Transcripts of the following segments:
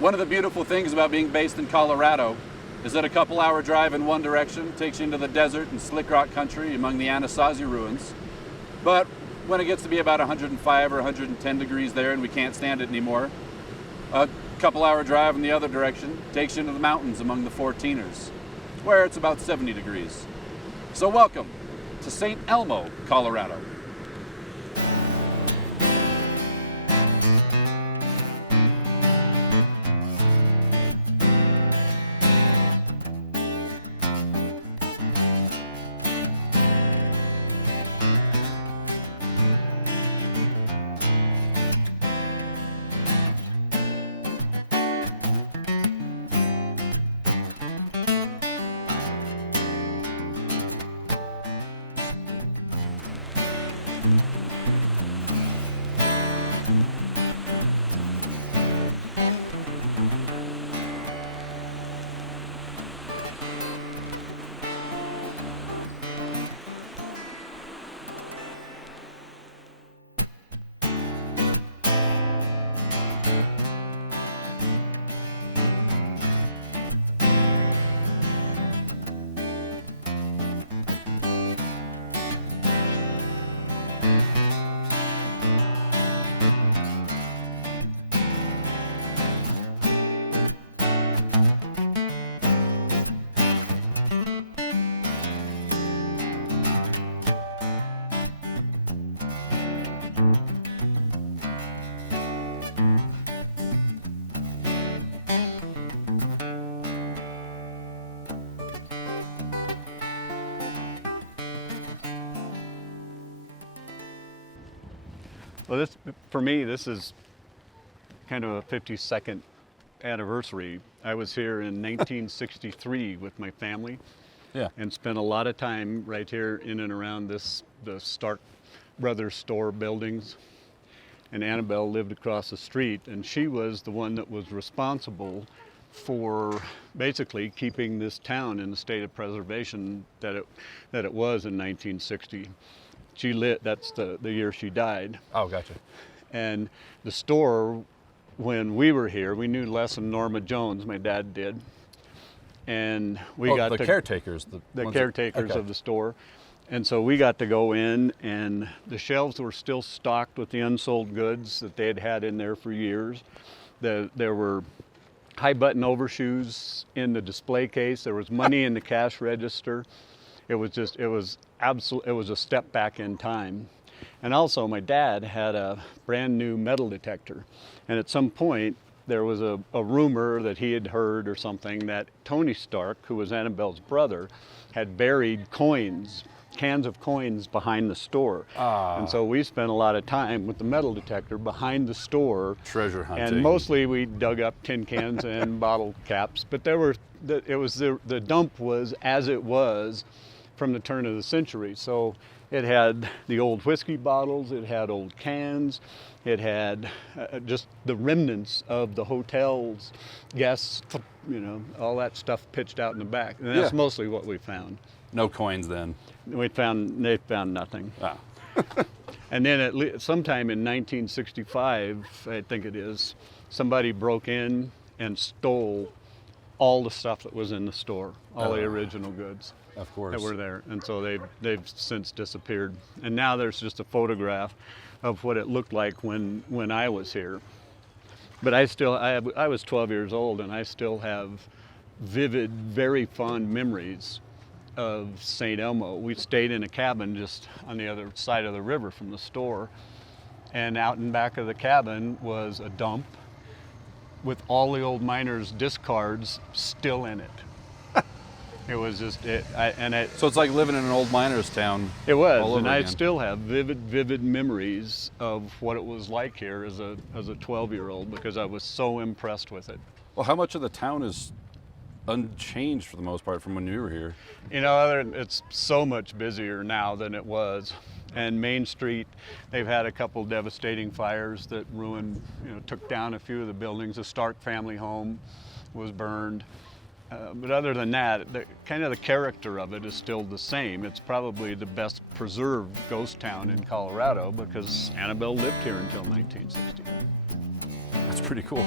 One of the beautiful things about being based in Colorado is that a couple-hour drive in one direction takes you into the desert and slick rock country among the Anasazi ruins. But when it gets to be about 105 or 110 degrees there and we can't stand it anymore, a couple-hour drive in the other direction takes you into the mountains among the 14ers, where it's about 70 degrees. So welcome to St. Elmo, Colorado. Well, for me, this is kind of a 52nd anniversary. I was here in 1963 with my family, and spent a lot of time right here in and around the Stark Brothers store buildings. And Annabel lived across the street, and she was the one that was responsible for basically keeping this town in the state of preservation that it was in 1960. That's the year she died. Oh, gotcha. And the store, when we were here, we knew less than Norma Jones, my dad did. And we got the caretakers. The caretakers of the store. And so we got to go in, and the shelves were still stocked with the unsold goods that they had had in there for years. There were high button overshoes in the display case. There was money in the cash register. It was a step back in time. And also my dad had a brand new metal detector. And at some point there was a rumor that he had heard or something that Tony Stark, who was Annabel's brother, had buried cans of coins behind the store. And so we spent a lot of time with the metal detector behind the store. Treasure hunting. And mostly we dug up tin cans and bottle caps, but the dump was as it was from the turn of the century. So it had the old whiskey bottles, it had old cans, it had just the remnants of the hotel's guests, all that stuff pitched out in the back. And that's mostly what we found. No coins then? They found nothing. Ah. And then sometime in 1965, I think it is, somebody broke in and stole all the stuff that was in the store, all the original goods. Of course. That were there, and so they've since disappeared. And now there's just a photograph of what it looked like when I was here. But I was 12 years old, and I still have vivid, very fond memories of St. Elmo. We stayed in a cabin just on the other side of the river from the store, and out in back of the cabin was a dump with all the old miners' discards still in it. It was just So it's like living in an old miner's town. It was, and I still have vivid memories of what it was like here as a 12-year-old, because I was so impressed with it. Well, how much of the town is unchanged for the most part from when you were here? It's so much busier now than it was. And Main Street, they've had a couple devastating fires that ruined, took down a few of the buildings. The Stark family home was burned. But other than that, the character of it is still the same. It's probably the best preserved ghost town in Colorado because Annabel lived here until 1960. That's pretty cool.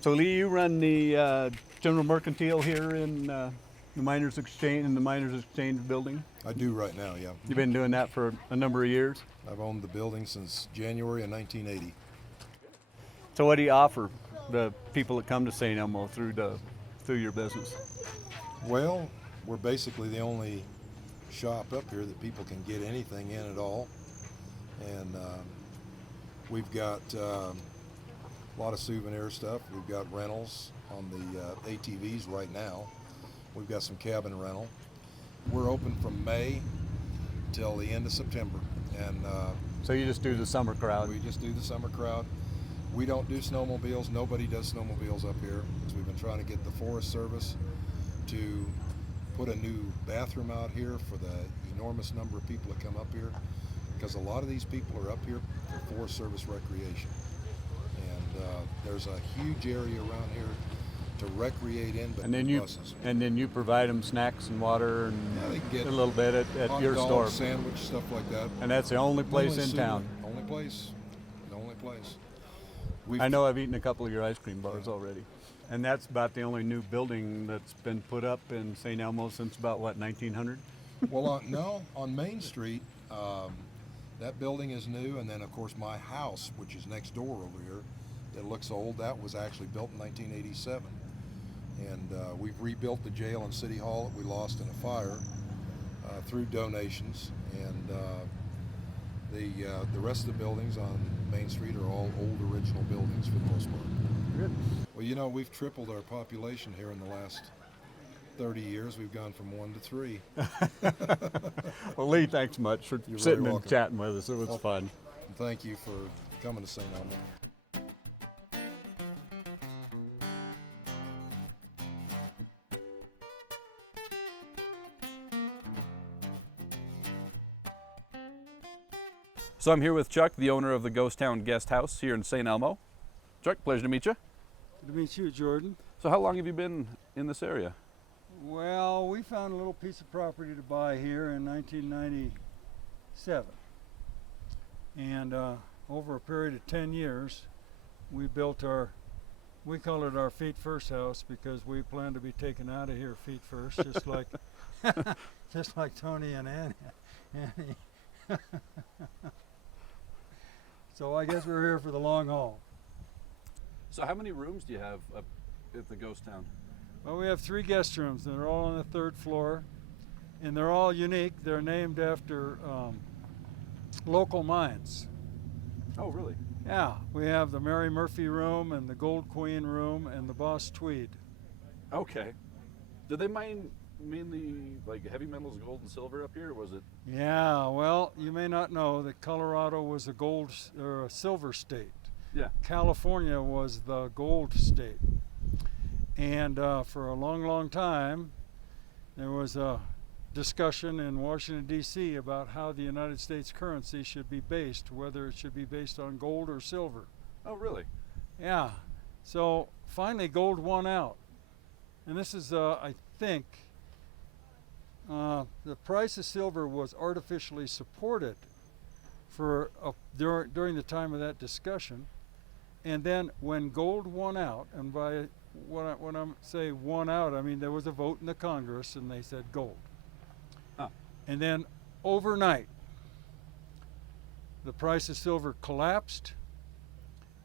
So Lee, you run the General Mercantile here in the Miners Exchange building. I do right now, yeah. You've been doing that for a number of years. I've owned the building since January of 1980. So what do you offer the people that come to St. Elmo through your business? Well, we're basically the only shop up here that people can get anything in at all. And we've got a lot of souvenir stuff. We've got rentals on the ATVs right now. We've got some cabin rental. We're open from May till the end of September. And So you just do the summer crowd? we just do the summer crowd. We don't do snowmobiles. Nobody does snowmobiles up here. So we've been trying to get the Forest Service to put a new bathroom out here for the enormous number of people that come up here, because a lot of these people are up here for Forest Service recreation. And there's a huge area around here to recreate in, but And then no you buses. provide them snacks and water and Yeah, they can get a little bit at hot your dog, store. sandwich, stuff like that. And that's the only place Mainly in souvenir. town. Only place. The only place. I know I've eaten a couple of your ice cream bars already. And that's about the only new building that's been put up in St. Elmo since about, what, 1900? Well, no, on Main Street, that building is new, and then of course my house, which is next door over here, that looks old, that was actually built in 1987. And we've rebuilt the jail and city hall that we lost in a fire through donations, and the rest of the buildings on Main Street are all old original buildings for the most part. Good. Well, you know, we've tripled our population here in the last 30 years. We've gone from 1 to 3. Well, Lee, thanks much for You're very sitting and welcome. chatting with us. It was Well, fun. And thank you for coming to St. Elmo. So I'm here with Chuck, the owner of the Ghost Town Guesthouse here in St. Elmo. Chuck, pleasure to meet you. Good to meet you, Jordan. So how long have you been in this area? Well, we found a little piece of property to buy here in 1997. And over a period of 10 years, we built we call it our feet first house because we plan to be taken out of here feet first, just like, just like Tony and Annie. So I guess we're here for the long haul. So how many rooms do you have up at the Ghost Town? Well, we have 3 guest rooms. They're all on the 3rd floor, and they're all unique. They're named after local mines. Oh, really? Yeah, we have the Mary Murphy room and the Gold Queen room and the Boss Tweed. Okay. Did they mine mainly like heavy metals, gold and silver up here, or was it? Yeah, well, you may not know that Colorado was a gold or a silver state. Yeah. California was the gold state. And for a long, long time, there was a discussion in Washington, D.C. about how the United States currency should be based, whether it should be based on gold or silver. Oh, really? Yeah. So finally, gold won out. And this is, I think, the price of silver was artificially supported for during the time of that discussion. And then when gold won out, and by when I say won out, I mean there was a vote in the Congress and they said gold. Huh. And then overnight, the price of silver collapsed.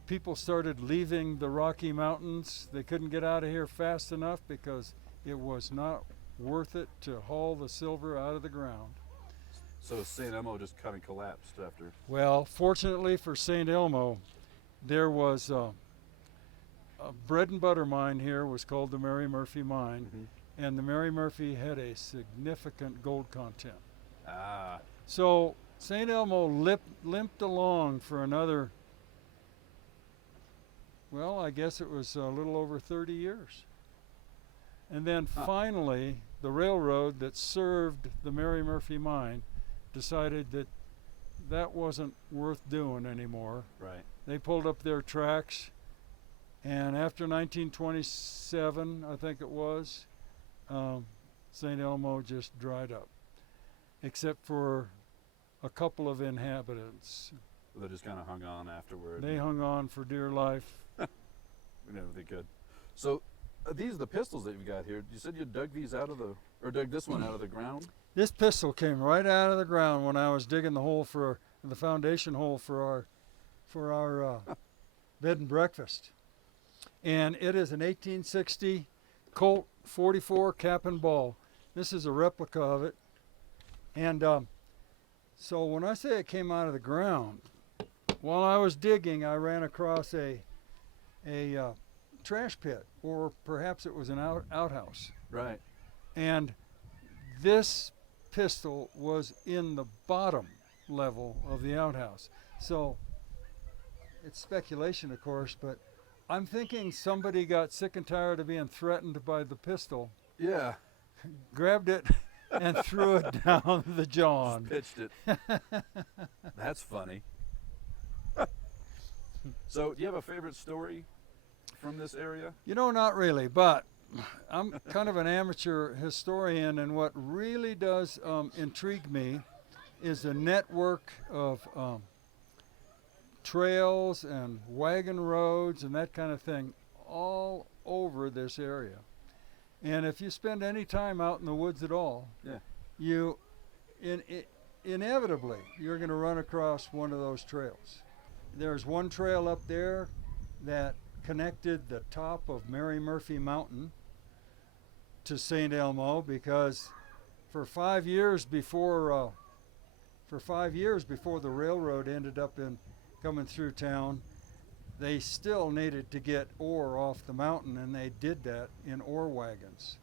People started leaving the Rocky Mountains. They couldn't get out of here fast enough because it was not worth it to haul the silver out of the ground. So St. Elmo just kind of collapsed after. Well, fortunately for St. Elmo, there was a bread and butter mine here was called the Mary Murphy Mine, and the Mary Murphy had a significant gold content. Ah. So St. Elmo limped along for another, well, I guess it was a little over 30 years. And then finally, the railroad that served the Mary Murphy Mine decided that that wasn't worth doing anymore. Right. They pulled up their tracks, and after 1927, I think it was, St. Elmo just dried up, except for a couple of inhabitants. They just kind of hung on afterward. They hung on for dear life. they could. So these are the pistols that you've got here. You said you dug these out of dug this one out of the ground? This pistol came right out of the ground when I was digging the foundation hole for our bed and breakfast. And it is an 1860 Colt 44 cap and ball. This is a replica of it. And so when I say it came out of the ground, while I was digging, I ran across a trash pit, or perhaps it was an outhouse. Right. And this pistol was in the bottom level of the outhouse. So it's speculation, of course, but I'm thinking somebody got sick and tired of being threatened by the pistol, Yeah. grabbed it, and threw it down the John. Just pitched it. That's funny. So, do you have a favorite story from this area? Not really, but I'm kind of an amateur historian, and what really does intrigue me is the network of trails and wagon roads and that kind of thing all over this area. And if you spend any time out in the woods at all, Yeah. you inevitably you're going to run across one of those trails. There's one trail up there that connected the top of Mary Murphy Mountain to St. Elmo, because for 5 years before the railroad ended up coming through town, they still needed to get ore off the mountain, and they did that in ore wagons.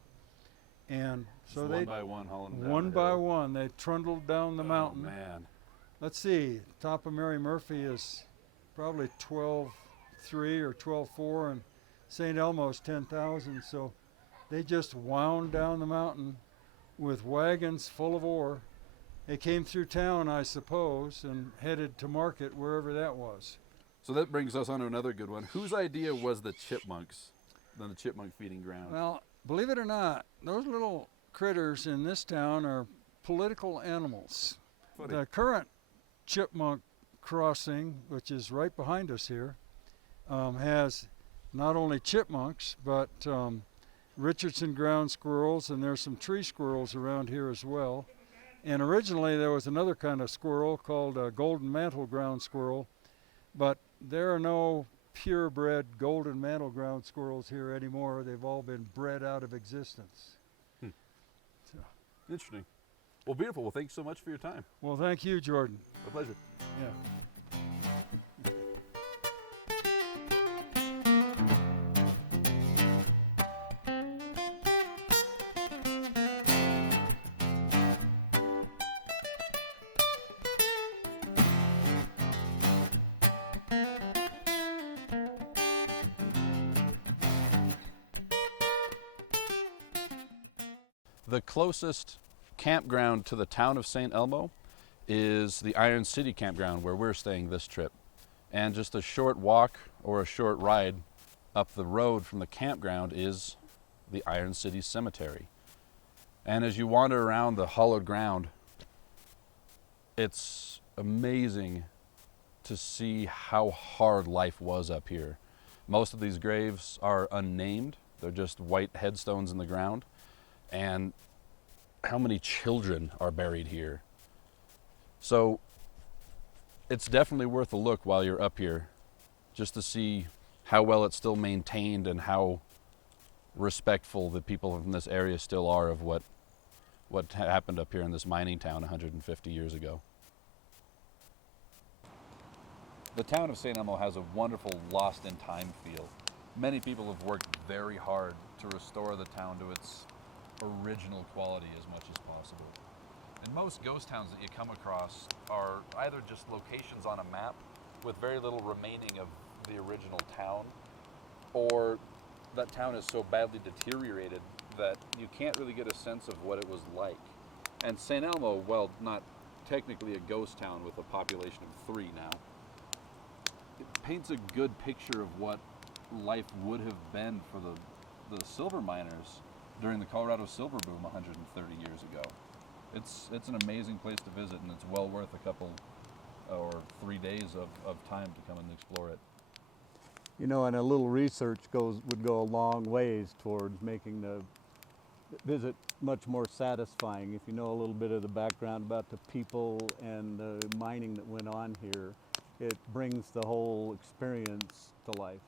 And so one by one hauling down one the by hill. one they trundled down the mountain. Oh, man. Let's see, top of Mary Murphy is probably 12.3 or 12.4, and St. Elmo's 10,000. So they just wound down the mountain with wagons full of ore. They came through town, I suppose, and headed to market wherever that was. So that brings us on to another good one. Whose idea was the chipmunks, the chipmunk feeding ground? Well, believe it or not, those little critters in this town are political animals. Funny. The current chipmunk crossing, which is right behind us here, has not only chipmunks, but Richardson ground squirrels, and there's some tree squirrels around here as well. And originally there was another kind of squirrel called a golden mantle ground squirrel, but there are no purebred golden mantle ground squirrels here anymore. They've all been bred out of existence. So. Interesting. Well, beautiful. Well, thanks so much for your time. Well, thank you, Jordan. My pleasure. Yeah. The closest campground to the town of St. Elmo is the Iron City campground, where we're staying this trip. And just a short walk or a short ride up the road from the campground is the Iron City Cemetery. And as you wander around the hollowed ground, it's amazing to see how hard life was up here. Most of these graves are unnamed. They're just white headstones in the ground. And how many children are buried here. So it's definitely worth a look while you're up here, just to see how well it's still maintained and how respectful the people in this area still are of what happened up here in this mining town 150 years ago. The town of St. Elmo has a wonderful lost in time feel. Many people have worked very hard to restore the town to its original quality as much as possible. And most ghost towns that you come across are either just locations on a map with very little remaining of the original town, or that town is so badly deteriorated that you can't really get a sense of what it was like. And St. Elmo, well, not technically a ghost town with a population of 3 now, it paints a good picture of what life would have been for the silver miners during the Colorado silver boom 130 years ago. It's an amazing place to visit, and it's well worth a couple or 3 days of time to come and explore it. You know, and a little research would go a long ways towards making the visit much more satisfying. If you know a little bit of the background about the people and the mining that went on here, it brings the whole experience to life.